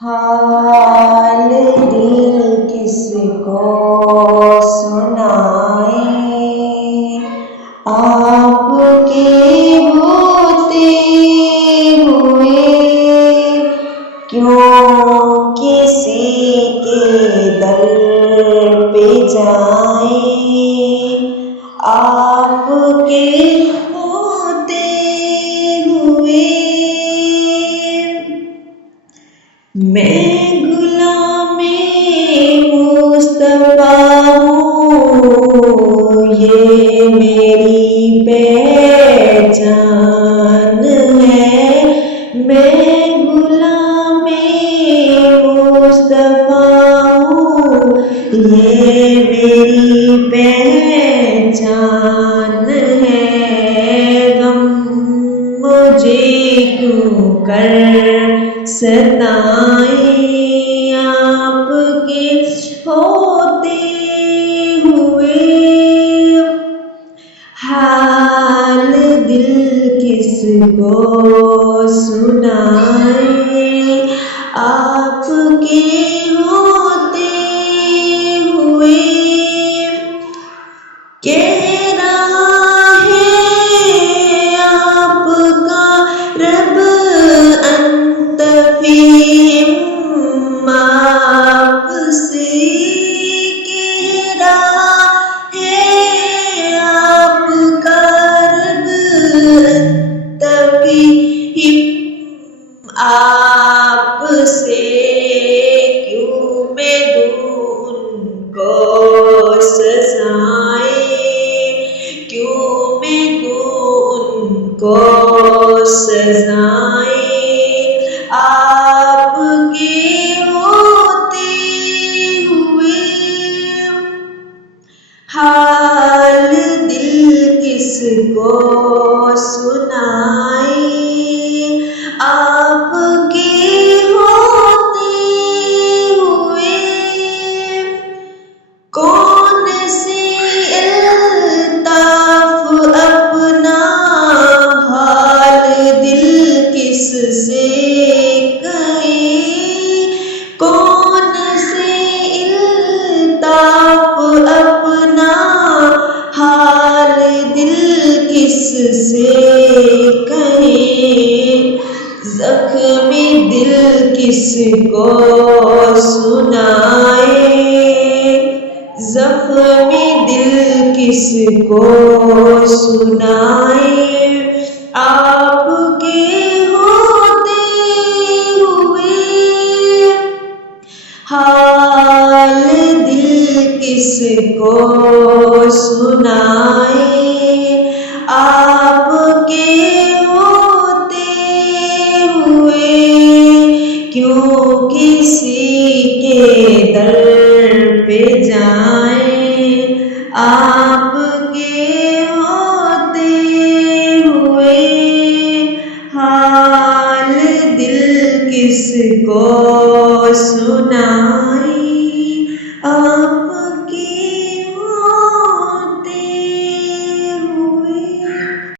حال دل کس کو سنائیں، آپ کے ہوتے ہوئے کیوں کسی کے در پہ جائیں، آپ کے ہوتے ہوئے میں غلام مصطفیٰ ہوں، یہ میری پہچان ہے، میں غلام مصطفیٰ ہوں، یہ میری پہچان ہے، غم مجھے کیوں کر ستائیں، آپ کے ہوتے ہوئے حال دل کس کو سنائیں، آپ کے ہوتے ہوئے کہہ رہا ہے آپ کا رب انت فیہم، آپ سے کہہ رہا ہے آپ کا رب انت فیہم، آپ سے کیوں میں دوں ان کو سزائیں، کیوں میں دوں ان کو سزائیں، آپ کے ہوتے ہوئے حال دل کس کو سنائیں، آپ کے ہوتے ہوئے کون سی الطاف اپنا حال دل کس سے کہیں، کون سی الطاف اپنا حال دل کس سے کہیں، زخمی دل کس کو سنائے، زخمی دل کس کو سنائے، آپ کے ہوتے ہوئے حال دل کس کو سنائے، آپ کے ہوتے ہوئے کیوں کسی کے در پہ جائیں، آپ کے ہوتے ہوئے حال دل کس کو سنائیں۔